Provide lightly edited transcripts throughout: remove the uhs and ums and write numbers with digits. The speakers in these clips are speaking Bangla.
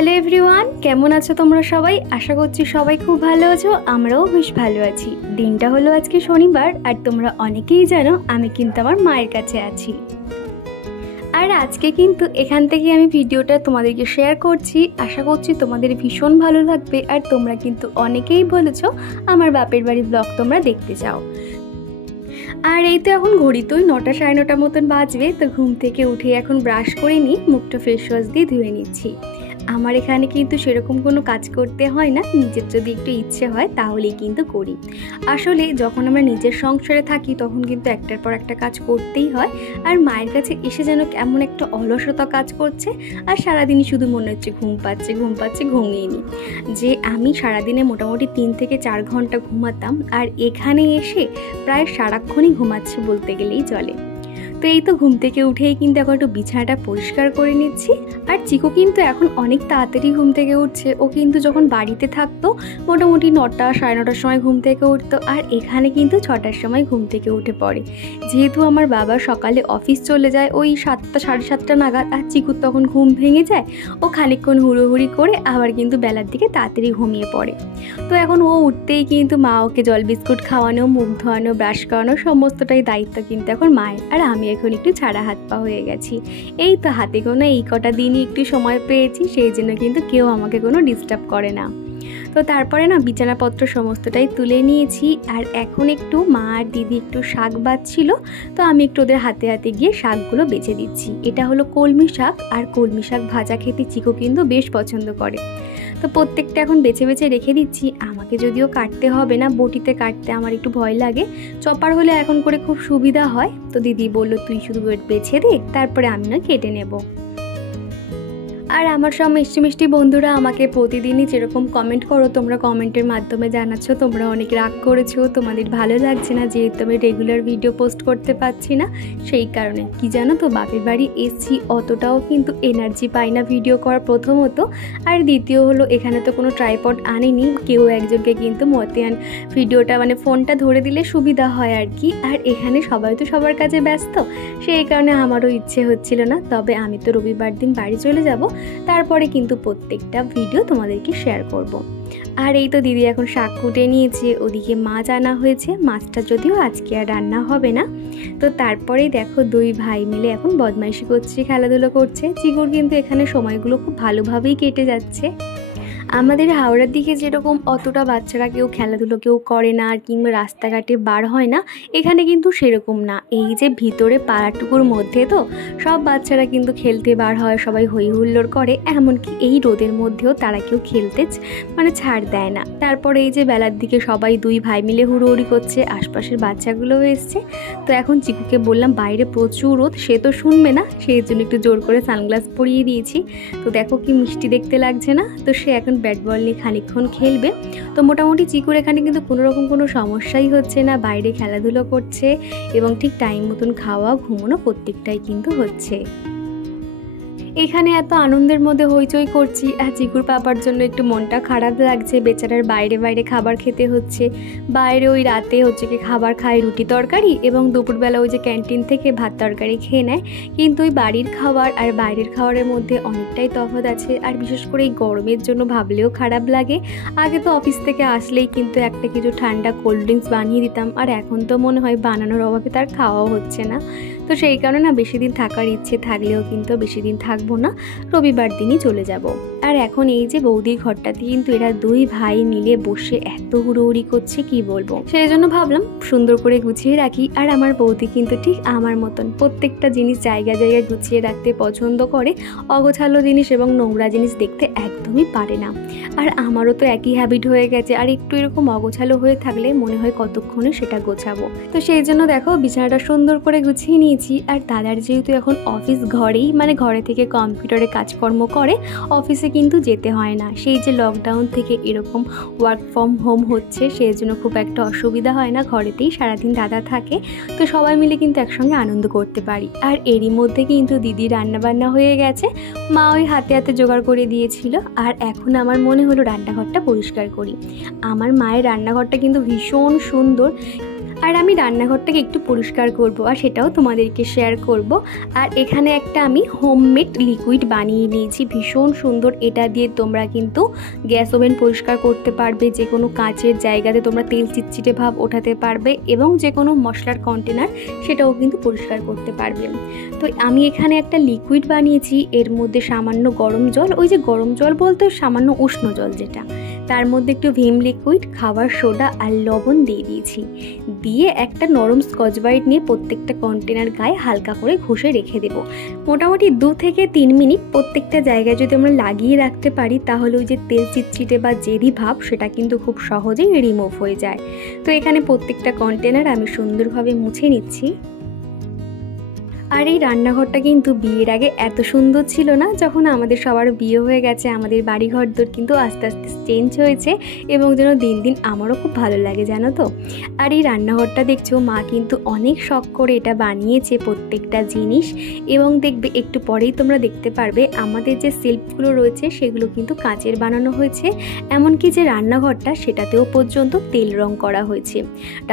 হ্যালো এভরিওয়ান, কেমন আছো তোমরা সবাই? আশা করছি সবাই খুব ভালো আছো। আমরাও বেশ ভালো আছি। দিনটা হলো আজকে শনিবার, আর তোমরা অনেকেই জানো আমি কিন্তু আমার মায়ের কাছে আছি। আর আজকে কিন্তু এখান থেকে আমি ভিডিওটা তোমাদেরকে শেয়ার করছি। আশা করছি তোমাদের ভীষণ ভালো লাগবে। আর তোমরা কিন্তু অনেকেই বলেছো আমার বাপের বাড়ি ব্লগ তোমরা দেখতে চাও। আর এই তো এখন ঘড়িতেই 9টা সাড়ে 9টা মতন বাজবে। তো ঘুম থেকে উঠে এখন ব্রাশ করে নিই, মুখটা ফেস ওয়াশ দিয়ে ধুয়ে নিচ্ছি। আমার এখানে কিন্তু সেরকম কোনো কাজ করতে হয় না, নিজের যদি একটু ইচ্ছে হয় তাহলেই কিন্তু করি। আসলে যখন আমরা নিজের সংসারে থাকি তখন কিন্তু একটার পর একটা কাজ করতেই হয়। আর মায়ের কাছে এসে যেন কেমন একটা অলসতা কাজ করছে, আর সারাদিনই শুধু মনে হচ্ছে ঘুম পাচ্ছে ঘুমিয়ে নিই। যে আমি সারাদিনে মোটামুটি 3 থেকে 4 ঘন্টা ঘুমাতাম, আর এখানে এসে প্রায় সারাক্ষণই ঘুমাচ্ছি বলতে গেলেই চলে। তো এই তো ঘুম থেকে উঠেই কিন্তু এখন একটু বিছানাটা পরিষ্কার করে নিচ্ছি। আর চিকু কিন্তু এখন অনেক তাড়াতাড়ি ঘুম থেকে উঠছে। ও কিন্তু যখন বাড়িতে থাকতো মোটামুটি 9টা সাড়ে 9টার সময় ঘুম থেকে উঠতো, আর এখানে কিন্তু 6টার সময় ঘুম থেকে উঠে পড়ে। যেহেতু আমার বাবা সকালে অফিস চলে যায় ওই 7টা সাড়ে 7টা নাগাদ, আর চিকুর তখন ঘুম ভেঙে যায়। ও খানিকক্ষণ হুড়োহুড়ি করে আবার কিন্তু বেলার দিকে তাড়াতাড়ি ঘুমিয়ে পড়ে। তো এখন ও উঠতেই কিন্তু মা ওকে জল বিস্কুট খাওয়ানো, মুখ ধোয়ানো, ব্রাশ করানো সমস্তটাই দায়িত্ব কিন্তু এখন মায়ের। আর আমি এখন একটু ছাড়া হাত পা হয়ে গেছি। এই তো হাতে কোনো এই কটা দিনই একটু সময় পেয়েছি, সেই জন্য কিন্তু কেউ আমাকে কোনো ডিস্টার্ব করে না। তো তারপরে না বিছানাপত্র সমস্তটাই তুলে নিয়েছি। আর এখন একটু মা আর দিদি একটু শাক বাছছিল, তো আমি একটু ওদের হাতে হাতে গিয়ে শাকগুলো বেছে দিচ্ছি। এটা হলো কলমি শাক, আর কলমি শাক ভাজা খেতে চিকু কিন্তু বেশ পছন্দ করে। তো প্রত্যেকটা এখন বেছে বেছে রেখে দিচ্ছি। আমাকে যদিও কাটতে হবে না, বটিতে কাটতে আমার একটু ভয় লাগে, চপার হলে এখন করে খুব সুবিধা হয়। তো দিদি বলল তুই শুধু বেছে দে, তারপরে আমি না কেটে নেব। আর আমার সব মিষ্টি মিষ্টি বন্ধুরা আমাকে প্রতিদিনই যেরকম কমেন্ট করো, তোমরা কমেন্টের মাধ্যমে জানাচ্ছ তোমরা অনেক রাগ করেছো, তোমাদের ভালো লাগছে না যেহেতু আমি রেগুলার ভিডিও পোস্ট করতে পারছি না। সেই কারণে কি জানো তো, বাপের বাড়ি এসছি অতটাও কিন্তু এনার্জি পাই না ভিডিও করার প্রথমত। আর দ্বিতীয় হলো এখানে তো কোনো ট্রাইপড আনিনি, কেউ একজনকে কিন্তু মতিয়ান ভিডিওটা মানে ফোনটা ধরে দিলে সুবিধা হয় আর কি। আর এখানে সবাই তো সবার কাজে ব্যস্ত, সেই কারণে আমারও ইচ্ছে হচ্ছিল না। তবে আমি তো রবিবার দিন বাড়ি চলে যাব, তারপরে কিন্তু প্রত্যেকটা ভিডিও তোমাদেরকে শেয়ার করব। আর এই তো দিদি এখন শাক কুটে নিয়েছে, ওদিকে মাছ আনা হয়েছে, মাছটা যদিও আজকে আর রান্না হবে না। তো তারপরেই দেখো দুই ভাই মিলে এখন বদমাইশি করছে, খেলাধুলো করছে। চিকুর কিন্তু এখানে সময়গুলো খুব ভালোভাবেই কেটে যাচ্ছে। আমাদের হাওড়ার দিকে যেরকম অতটা বাচ্চারা কেউ খেলাধুলো কেউ করে না, আর কিংবা রাস্তাঘাটে বার হয় না, এখানে কিন্তু সেরকম না। এই যে ভিতরে পাড়াটুকুর মধ্যে তো সব বাচ্চারা কিন্তু খেলতে বার হয়, সবাই হই হুল্লোড় করে, এমনকি এই রোদের মধ্যেও তারা কেউ খেলতে মানে ছাড় দেয় না। তারপরে এই যে বেলার দিকে সবাই দুই ভাই মিলে হুড়োহুড়ি করছে, আশপাশের বাচ্চাগুলোও এসছে। তো এখন চিকুকে বললাম বাইরে প্রচুর রোদ, সে তো শুনবে না, সেই জন্য একটু জোর করে সানগ্লাস পরিয়ে দিয়েছি। তো দেখো কি মিষ্টি দেখতে লাগছে না? তো সে এখন ব্যাট বল নিয়ে খানিকক্ষণ খেলবে। তো মোটামুটি চিকুর এখানে কিন্তু কোনোরকম কোনো সমস্যাই হচ্ছে না, বাইরে খেলাধুলো করছে এবং ঠিক টাইম মতন খাওয়া ঘুমোনো প্রত্যেকটাই কিন্তু হচ্ছে। এখানে এত আনন্দের মধ্যে হইচই করছি, আর চিকুর পাপার জন্য একটু মনটা খারাপ লাগছে। বেচারার বাইরে বাইরে খাবার খেতে হচ্ছে। বাইরে ওই রাতে হচ্ছে কি খাবার খায় রুটি তরকারি, এবং দুপুরবেলা ওই যে ক্যান্টিন থেকে ভাত তরকারি খেয়ে নেয়। কিন্তু ওই বাড়ির খাবার আর বাইরের খাবারের মধ্যে অনেকটাই তফাৎ আছে। আর বিশেষ করে এই গরমের জন্য ভাবলেও খারাপ লাগে। আগে তো অফিস থেকে আসলেই কিন্তু একটা কিছু ঠান্ডা কোল্ড ড্রিঙ্কস বানিয়ে দিতাম, আর এখন তো মনে হয় বানানোর অভাবে তার খাওয়াও হচ্ছে না। তো সেই কারণে না বেশি দিন থাকার ইচ্ছে থাকলেও কিন্তু বেশি দিন থাকবো না, রবিবার দিনই চলে যাব। আর এখন এই যে বৌদির ঘরটাতে কিন্তু এরা দুই ভাই মিলে বসে এত হুড়োহুড়ি করছে কি বলবো। সেই জন্য ভাবলাম সুন্দর করে গুছিয়ে রাখি। আর আমার বৌদি কিন্তু ঠিক আমার মতন প্রত্যেকটা জিনিস জায়গায় জায়গায় গুছিয়ে রাখতে পছন্দ করে, অগোছালো জিনিস এবং নোংরা জিনিস দেখতে একদমই পারে না। আর আমারও তো একই হ্যাবিট হয়ে গেছে, আর একটু এরকম অগোছালো হয়ে থাকলে মনে হয় কতক্ষণে সেটা গোছাবো। তো সেই জন্য দেখো বিছানাটা সুন্দর করে গুছিয়ে নিয়েছি। আর দাদার যেহেতু এখন অফিস ঘরেই, মানে ঘরে থেকে কম্পিউটারে কাজকর্ম করে, অফিসে কিন্তু যেতে হয় না। সেই যে লকডাউন থেকে এরকম ওয়ার্ক ফ্রম হোম হচ্ছে, সেই জন্য খুব একটা অসুবিধা হয় না, ঘরেতেই সারাদিন দাদা থাকে। তো সবাই মিলে কিন্তু একসঙ্গে আনন্দ করতে পারি। আর এরই মধ্যে কিন্তু দিদি রান্নাবান্না হয়ে গেছে, মা ওই হাতে হাতে জোগাড় করে দিয়েছিল। আর এখন আমার মনে হলো রান্নাঘরটা পরিষ্কার করি। আমার মায়ের রান্নাঘরটা কিন্তু ভীষণ সুন্দর, আর আমি রান্নাঘরটাকে একটু পরিষ্কার করব আর সেটাও তোমাদেরকে শেয়ার করব। আর এখানে একটা আমি হোমমেড লিকুইড বানিয়ে নিয়েছি, ভীষণ সুন্দর। এটা দিয়ে তোমরা কিন্তু গ্যাস ওভেন পরিষ্কার করতে পারবে, যে কোনো কাচের জায়গাতে তোমরা তেল চিটচিটে ভাব ওঠাতে পারবে, এবং যে কোনো মশলার কন্টেনার সেটাও কিন্তু পরিষ্কার করতে পারবে। তো আমি এখানে একটা লিকুইড বানিয়েছি, এর মধ্যে সামান্য গরম জল, ওই যে গরম জল বলতে সামান্য উষ্ণ জল যেটা, তার মধ্যে একটু ভিম লিকুইড, খাবার সোডা আর লবণ দিয়ে দিয়েছি। দিয়ে একটা নরম স্কচ ব্রাইট নিয়ে প্রত্যেকটা কন্টেনার গায়ে হালকা করে ঘষে রেখে দেব। মোটামুটি 2 থেকে 3 মিনিট প্রত্যেকটা জায়গায় যদি আমরা লাগিয়ে রাখতে পারি, তাহলে ওই যে তেল চিটচিটে বা জেদি ভাব সেটা কিন্তু খুব সহজেই রিমুভ হয়ে যায়। তো এখানে প্রত্যেকটা কন্টেনার আমি সুন্দরভাবে মুছে নিচ্ছি। আর এই রান্নাঘরটা কিন্তু বিয়ের আগে এত সুন্দর ছিল না। যখন আমাদের সবার বিয়ে হয়ে গেছে, আমাদের বাড়িঘর দর কিন্তু আস্তে আস্তে চেঞ্জ হয়েছে, এবং যেন দিন দিন আমারও খুব ভালো লাগে, জানো তো। আর এই রান্নাঘরটা দেখছো, মা কিন্তু অনেক শখ করে এটা বানিয়েছে প্রত্যেকটা জিনিস। এবং দেখবে একটু পরেই তোমরা দেখতে পারবে আমাদের যে সেলফগুলো রয়েছে সেগুলো কিন্তু কাঁচের বানানো হয়েছে। এমনকি যে রান্নাঘরটা সেটাতেও পর্যন্ত তেল রং করা হয়েছে।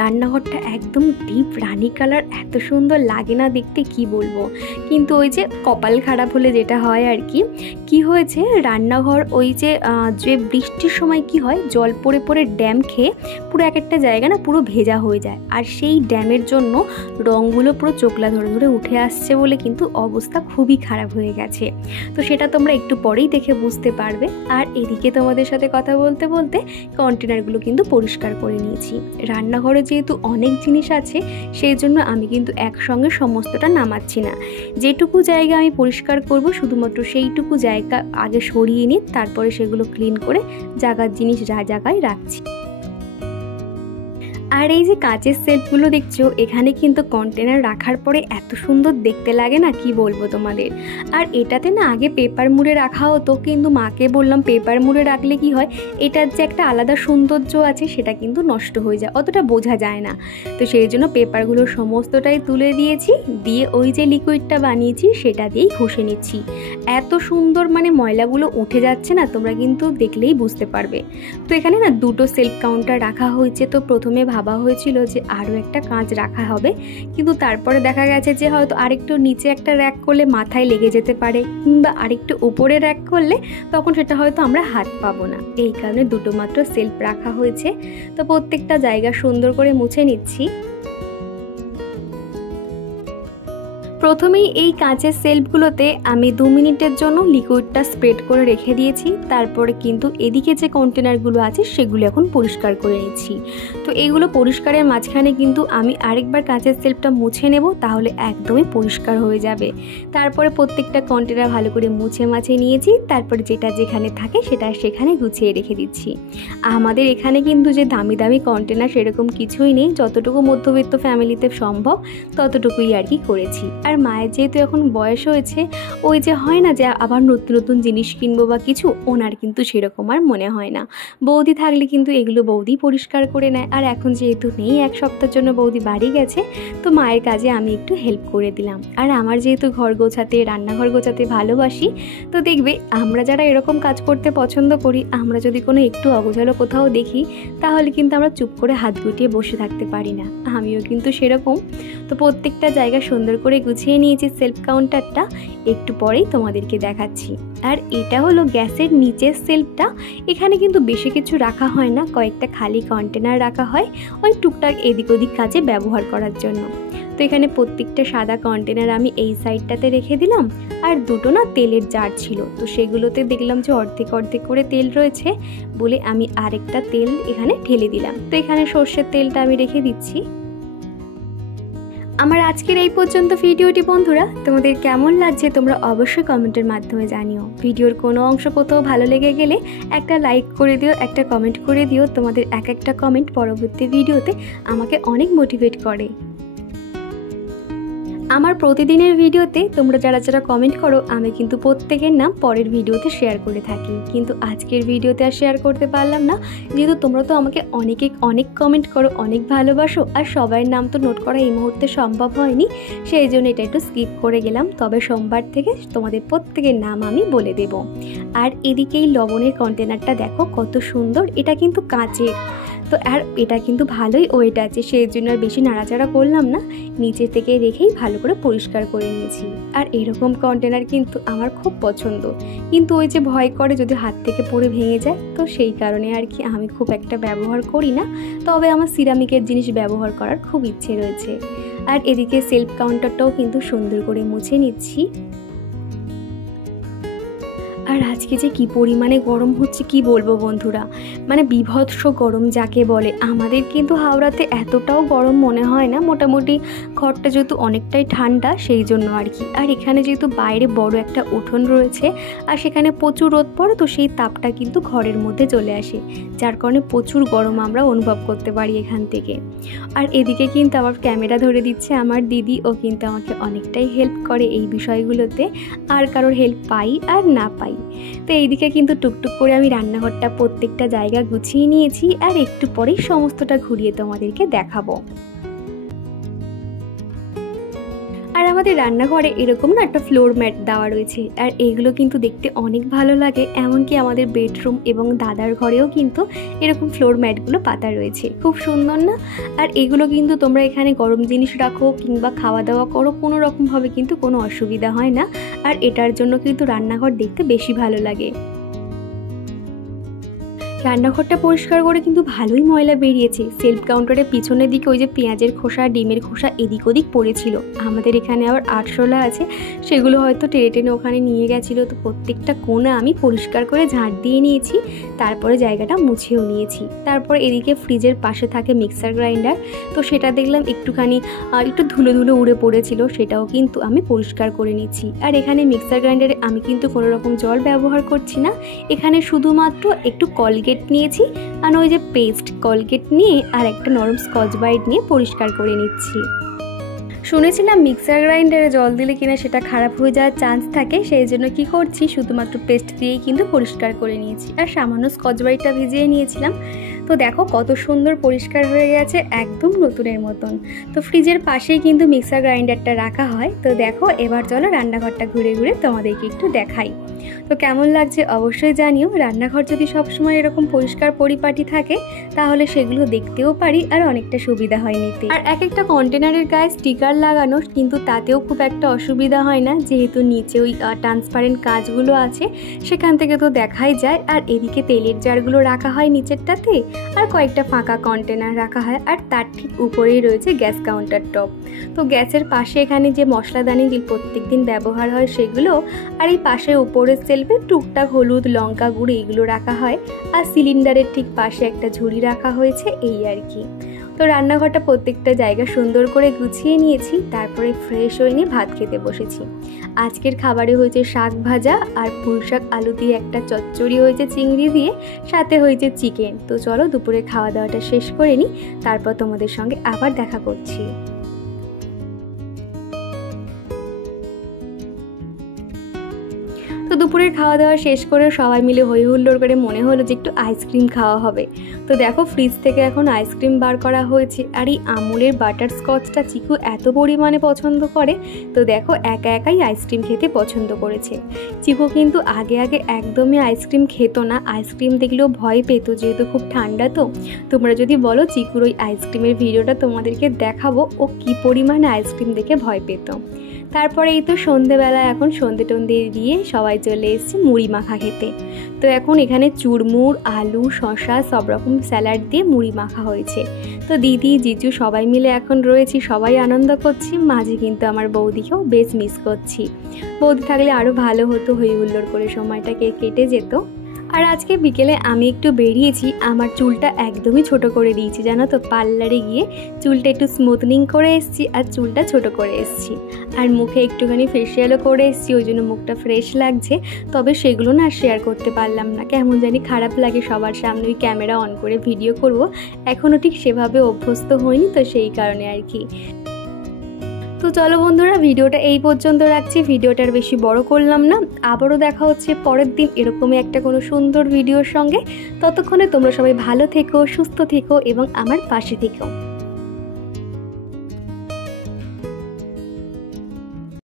রান্নাঘরটা একদম ডিপ রানি কালার, এত সুন্দর লাগে না দেখতে, কি বলবো। কিন্তু ওই যে কপাল খারাপ হলে যেটা হয় আর কি হয়েছে, রান্নাঘর ওই যে বৃষ্টির সময় কি হয়, জল পড়ে পড়ে ড্যাম খেয়ে পুরো এক একটা জায়গা না পুরো ভেজা হয়ে যায়। আর সেই ড্যামের জন্য রঙগুলো পুরো চোখলা ধরে ধরে উঠে আসছে বলে কিন্তু অবস্থা খুবই খারাপ হয়ে গেছে। তো সেটা তোমরা একটু পরেই দেখে বুঝতে পারবে। আর এদিকে তোমাদের সাথে কথা বলতে বলতে কন্টেনারগুলো কিন্তু পরিষ্কার করে নিয়েছি। রান্নাঘরে যেহেতু অনেক জিনিস আছে, সেই জন্য আমি কিন্তু একসঙ্গে সমস্তটা নামাচ্ছি না। যেটুকু জায়গা আমি পরিষ্কার করব, শুধুমাত্র সেইটুকু জায়গা আগে সরিয়ে নিয়ে তারপরে সেগুলো ক্লিন করে জায়গার জিনিস যা জায়গায় রাখছি। আর এই যে কাচের সেলফগুলো দেখছো, এখানে কিন্তু কন্টেনার রাখার পরে এত সুন্দর দেখতে লাগে না, কি বলবো তোমাদের। আর এটাতে না আগে পেপার মুড়ে রাখা হতো, কিন্তু মাকে বললাম পেপার মুড়ে রাখলে কি হয়, এটার যে একটা আলাদা সৌন্দর্য আছে সেটা কিন্তু নষ্ট হয়ে যায়, অতটা বোঝা যায় না। তো সেই জন্য পেপারগুলো সমস্তটাই তুলে দিয়েছি, দিয়ে ওই যে লিকুইডটা বানিয়েছি সেটা দিয়েই ঘষে নিচ্ছি। এত সুন্দর মানে ময়লাগুলো উঠে যাচ্ছে না, তোমরা কিন্তু দেখলেই বুঝতে পারবে। তো এখানে না 2টো সেলফ কাউন্টার রাখা হয়েছে। তো প্রথমে ভাবা হয়েছিল যে আরও একটা কাঁচ রাখা হবে, কিন্তু তারপরে দেখা গেছে যে হয়তো আরেকটু নিচে একটা র্যাক করলে মাথায় লেগে যেতে পারে, কিংবা আরেকটু উপরে র্যাক করলে তখন সেটা হয়তো আমরা হাত পাবো না। এই কারণে 2টো মাত্র সেলফ রাখা হয়েছে। তো প্রত্যেকটা জায়গা সুন্দর করে মুছে নিচ্ছি। প্রথমেই এই কাঁচের সেলফগুলোতে আমি 2 মিনিটের জন্য লিকুইডটা স্প্রেড করে রেখে দিয়েছি। তারপরে কিন্তু এদিকে যে কন্টেনারগুলো আছে সেগুলো এখন পরিষ্কার করে নিচ্ছি। তো এইগুলো পরিষ্কারের মাঝখানে কিন্তু আমি আরেকবার কাঁচের সেলফটা মুছে নেব, তাহলে একদমই পরিষ্কার হয়ে যাবে। তারপরে প্রত্যেকটা কন্টেনার ভালো করে মুছে মাছে নিয়েছি। তারপরে যেটা যেখানে থাকে সেটা সেখানে গুছিয়ে রেখে দিচ্ছি। আমাদের এখানে কিন্তু যে দামি দামি কন্টেনার সেরকম কিছুই নেই, যতটুকু মধ্যবিত্ত ফ্যামিলিতে সম্ভব ততটুকুই আর কি করেছি। আর মায়ের যেহেতু এখন বয়স হয়েছে, ওই যে হয় না যে আবার নতুন নতুন জিনিস কিনবো বা কিছু, ওনার কিন্তু সেরকম আর মনে হয় না। বৌদি থাকলে কিন্তু এগুলো বৌদি পরিষ্কার করে নেয়। আর এখন যেহেতু নেই, 1 সপ্তাহের জন্য বৌদি বাড়ি গেছে, তো মায়ের কাজে আমি একটু হেল্প করে দিলাম। আর আমার যেহেতু ঘর গোছাতে, রান্নাঘর গোছাতে ভালোবাসি, তো দেখবে আমরা যারা এরকম কাজ করতে পছন্দ করি, আমরা যদি কোনো একটু অগোছালো কোথাও দেখি, তাহলে কিন্তু আমরা চুপ করে হাত গুটিয়ে বসে থাকতে পারি না। আমিও কিন্তু সেরকম। তো প্রত্যেকটা জায়গা সুন্দর করে গুছিয়ে নিয়েছি সেলফ কাউন্টারটা, একটু পরেই তোমাদেরকে দেখাচ্ছি। আর এটা হলো গ্যাসের নিচের সেলফটা। এখানে কিন্তু বেশি কিছু রাখা হয় না, কয়েকটা খালি কন্টেনার রাখা হয় ওই টুকটাক এদিক ওদিক কাজে ব্যবহার করার জন্য। তো এখানে প্রত্যেকটা সাদা কন্টেনার আমি এই সাইডটাতে রেখে দিলাম। আর 2টো না তেলের জার ছিল, তো সেগুলোতে দেখলাম যে অর্ধেক অর্ধেক করে তেল রয়েছে বলে আমি আরেকটা তেল এখানে ঢেলে দিলাম। তো এখানে সর্ষের তেলটা আমি রেখে দিচ্ছি। আমার আজকের এই পর্যন্ত ভিডিওটি বন্ধুরা, তোমাদের কেমন লাগছে তোমরা অবশ্যই কমেন্টের মাধ্যমে জানিও। ভিডিওর কোনো অংশ কোথাও ভালো লেগে গেলে একটা লাইক করে দিও, একটা কমেন্ট করে দিও। তোমাদের একটা কমেন্ট পরবর্তী ভিডিওতে আমাকে অনেক মোটিভেট করে। আমার প্রতিদিনের ভিডিওতে তোমরা যারা যারা কমেন্ট করো, আমি কিন্তু প্রত্যেকের নাম পরের ভিডিওতে শেয়ার করে থাকি, কিন্তু আজকের ভিডিওতে আর শেয়ার করতে পারলাম না, যেহেতু তোমরা তো আমাকে অনেক কমেন্ট করো, অনেক ভালোবাসো, আর সবার নাম তো নোট করা এই মুহূর্তে সম্ভব হয়নি, সেই জন্য এটা একটু স্কিপ করে গেলাম। তবে সোমবার থেকে তোমাদের প্রত্যেকের নাম আমি বলে দেব। আর এদিকে এই লবণের কন্টেনারটা দেখো কত সুন্দর, এটা কিন্তু কাঁচের। তো আর এটা কিন্তু ভালোই ওয়েট আছে, সেই জন্য আর বেশি নাড়াচাড়া করলাম না, নিচে থেকে রেখেই ভালো করে পরিষ্কার করে নিয়েছি। আর এরকম কন্টেনার কিন্তু আমার খুব পছন্দ, কিন্তু ওই যে ভয় করে যদি হাত থেকে পড়ে ভেঙে যায়, তো সেই কারণে আর কি আমি খুব একটা ব্যবহার করি না। তবে আমার সিরামিকের জিনিস ব্যবহার করার খুব ইচ্ছে রয়েছে। আর এদিকে সেলফ কাউন্টারটাও কিন্তু সুন্দর করে মুছে নিচ্ছি। আর আজকে যে কি পরিমাণে গরম হচ্ছে কি বলবো বন্ধুরা, মানে বিভৎস গরম যাকে বলে। আমাদের কিন্তু হাওড়াতে এতটাও গরম মনে হয় না, মোটামুটি ঘরটা যেহেতু অনেকটাই ঠান্ডা সেই জন্য আর কি। আর এখানে যেহেতু বাইরে বড় একটা উঠোন রয়েছে আর সেখানে প্রচুর রোদ পড়ে, তো সেই তাপটা কিন্তু ঘরের মধ্যে চলে আসে, যার কারণে প্রচুর গরম আমরা অনুভব করতে পারি এখান থেকে। আর এদিকে কিন্তু আমার ক্যামেরা ধরে দিচ্ছে আমার দিদি, ও কিন্তু আমাকে অনেকটাই হেল্প করে এই বিষয়গুলোতে, আর কারোর হেল্প পাই আর না পাই। তো এইদিকে কিন্তু টুকটুক করে আমি রান্নাঘরটা প্রত্যেকটা জায়গা গুছিয়ে নিয়েছি, আর একটু পরেই সমস্তটা ঘুরিয়ে তোমাদেরকে দেখাবো। আর আমাদের রান্নাঘরে এরকম না একটা ফ্লোর ম্যাট দেওয়া রয়েছে, আর এইগুলো কিন্তু দেখতে অনেক ভালো লাগে। এমনকি আমাদের বেডরুম এবং দাদার ঘরেও কিন্তু এরকম ফ্লোর ম্যাটগুলো পাতা রয়েছে, খুব সুন্দর না? আর এগুলো কিন্তু তোমরা এখানে গরম জিনিস রাখো কিংবা খাওয়া দাওয়া করো, কোনো রকমভাবে কিন্তু কোনো অসুবিধা হয় না। আর এটার জন্য কিন্তু রান্নাঘর দেখতে বেশি ভালো লাগে। রান্নাঘরটা পরিষ্কার করে কিন্তু ভালোই ময়লা বেরিয়েছে। সেলফ কাউন্টারের পিছনের দিকে ওই যে পেঁয়াজের খোসা, ডিমের খোসা এদিক ওদিক পড়েছিল। আমাদের এখানে আবার আরশোলা আছে, সেগুলো হয়তো টেনে টেনে ওখানে নিয়ে গেছিলো। তো প্রত্যেকটা কোণা আমি পরিষ্কার করে ঝাঁট দিয়ে নিয়েছি, তারপরে জায়গাটা মুছেও নিয়েছি। তারপর এদিকে ফ্রিজের পাশে থাকে মিক্সার গ্রাইন্ডার, তো সেটা দেখলাম একটুখানি একটু ধুলো ধুলো উড়ে পড়েছিল, সেটাও কিন্তু আমি পরিষ্কার করে নিচ্ছি। আর এখানে মিক্সার গ্রাইন্ডারে আমি কিন্তু কোনো রকম জল ব্যবহার করছি না, এখানে শুধুমাত্র একটু কলগেট নিয়েছি, আর ওই যে পেস্ট কলগেট নিয়ে আর একটা নরম স্কচ ব্রাইট নিয়ে পরিষ্কার করে নিচ্ছি। শুনেছিলাম মিক্সার গ্রাইন্ডারে জল দিলে কিনা সেটা খারাপ হয়ে যাওয়ার চান্স থাকে, সেই জন্য কি করছি শুধুমাত্র পেস্ট দিয়েই কিন্তু পরিষ্কার করে নিয়েছি। আর সামান্য স্কচ ব্রাইটটা ভিজিয়ে নিয়েছিলাম। তো দেখো কত সুন্দর পরিষ্কার হয়ে গেছে, একদম নতুনের মতন। তো ফ্রিজের পাশেই কিন্তু মিক্সার গ্রাইন্ডারটা রাখা হয়। তো দেখো এবার চলো রান্নাঘরটা ঘুরে ঘুরে তোমাদেরকে একটু দেখাই। তো কেমন লাগছে অবশ্যই জানিও। রান্নাঘর যদি সবসময় এরকম পরিষ্কার পরিপাটি থাকে তাহলে সেগুলো দেখতেও পারি আর অনেকটা সুবিধা হয় নিতে। আর এক একটা কন্টেনারের গায়ে স্টিকার লাগানো, কিন্তু তাতেও খুব একটা অসুবিধা হয় না, যেহেতু নিচে ওই ট্রান্সপারেন্ট কাঁচগুলো আছে, সেখান থেকে তো দেখাই যায়। আর এদিকে তেলের জারগুলো রাখা হয় নিচেরটাতে, আর কয়েকটা ফাঁকা কন্টেনার রাখা হয়। আর তার ঠিক উপরেই রয়েছে গ্যাস কাউন্টার টপ। তো গ্যাসের পাশে এখানে যে মশলাদানি যে প্রত্যেকদিন ব্যবহার হয় সেগুলো, আর এই পাশে উপরের সেলফে টুকটাক হলুদ, লঙ্কা গুঁড়ো এগুলো রাখা হয়। আর সিলিন্ডারের ঠিক পাশে একটা ঝুড়ি রাখা হয়েছে, এই আর কি। তো রান্নাঘরটা প্রত্যেকটা জায়গা সুন্দর করে গুছিয়ে নিয়েছি, তারপরে ফ্রেশ হয়ে নিয়ে ভাত খেতে বসেছি। আজকের খাবারে হয়েছে শাক ভাজা, আর পুঁই শাক আলু দিয়ে একটা চচ্চড়ি হয়েছে চিংড়ি দিয়ে, সাথে হয়েছে চিকেন। তো চলো দুপুরে খাওয়া দাওয়াটা শেষ করে নিই, তারপর তোমাদের সঙ্গে আবার দেখা করছি। তো দুপুরের খাওয়া দাওয়া শেষ করে সবাই মিলে হই হুল্লোড় করে মনে হলো যে একটু আইসক্রিম খাওয়া হবে। তো দেখো ফ্রিজ থেকে এখন আইসক্রিম বার করা হয়েছে। আর এই আমুলের বাটার স্কচটা চিকু এত পরিমাণে পছন্দ করে, তো দেখো একা একাই আইসক্রিম খেতে পছন্দ করেছে। চিকু কিন্তু আগে আগে একদমই আইসক্রিম খেত না, আইসক্রিম দেখলেও ভয় পেত, যেহেতু খুব ঠান্ডা। তো তোমরা যদি বলো চিকুর ওই আইসক্রিমের ভিডিওটা তোমাদেরকে দেখাবো, ও কি পরিমাণে আইসক্রিম দেখে ভয় পেত। তারপরে এই তো সন্ধেবেলা এখন সন্ধে টন্ধে দিয়ে সবাই চলে এসেছে মুড়ি মাখা খেতে। তো এখন এখানে চুরমুর, আলু, শসা সব রকম স্যালাড দিয়ে মুড়ি মাখা হয়েছে। তো দিদি, জিজু সবাই মিলে এখন রয়েছি, সবাই আনন্দ করছি। মাঝে কিন্তু আমার বৌদিকেও বেশ মিস করছি। বৌদি থাকলে আরও ভালো হতো, হই হুল্লোড় করে সময়টাকে কেটে যেত। আর আজকে বিকেলে আমি একটু বেরিয়েছি, আমার চুলটা একদমই ছোট করে দিয়েছি জানো তো। পার্লারে গিয়ে চুলটা একটু স্মুথনিং করে এসেছি, আর চুলটা ছোট করে এসেছি। আর মুখে একটুখানি ফেসিয়ালও করে এসেছি, ওই জন্য মুখটা ফ্রেশ লাগছে। তবে সেগুলো না শেয়ার করতে পারলাম না, কেমন জানি খারাপ লাগে সবার সামনে ওই ক্যামেরা অন করে ভিডিও করব। এখনও ঠিক সেভাবে অভ্যস্ত হয়নি, তো সেই কারণে আর কি। তো চলো বন্ধুরা, ভিডিওটা এই পর্যন্ত রাখছি, ভিডিওটার বেশি বড় করলাম না। আবারও দেখা হচ্ছে পরের দিন এরকমই একটা কোনো সুন্দর ভিডিওর সঙ্গে। ততক্ষণে তোমরা সবাই ভালো থেকো, সুস্থ থেকো এবং আমার পাশে থেকো।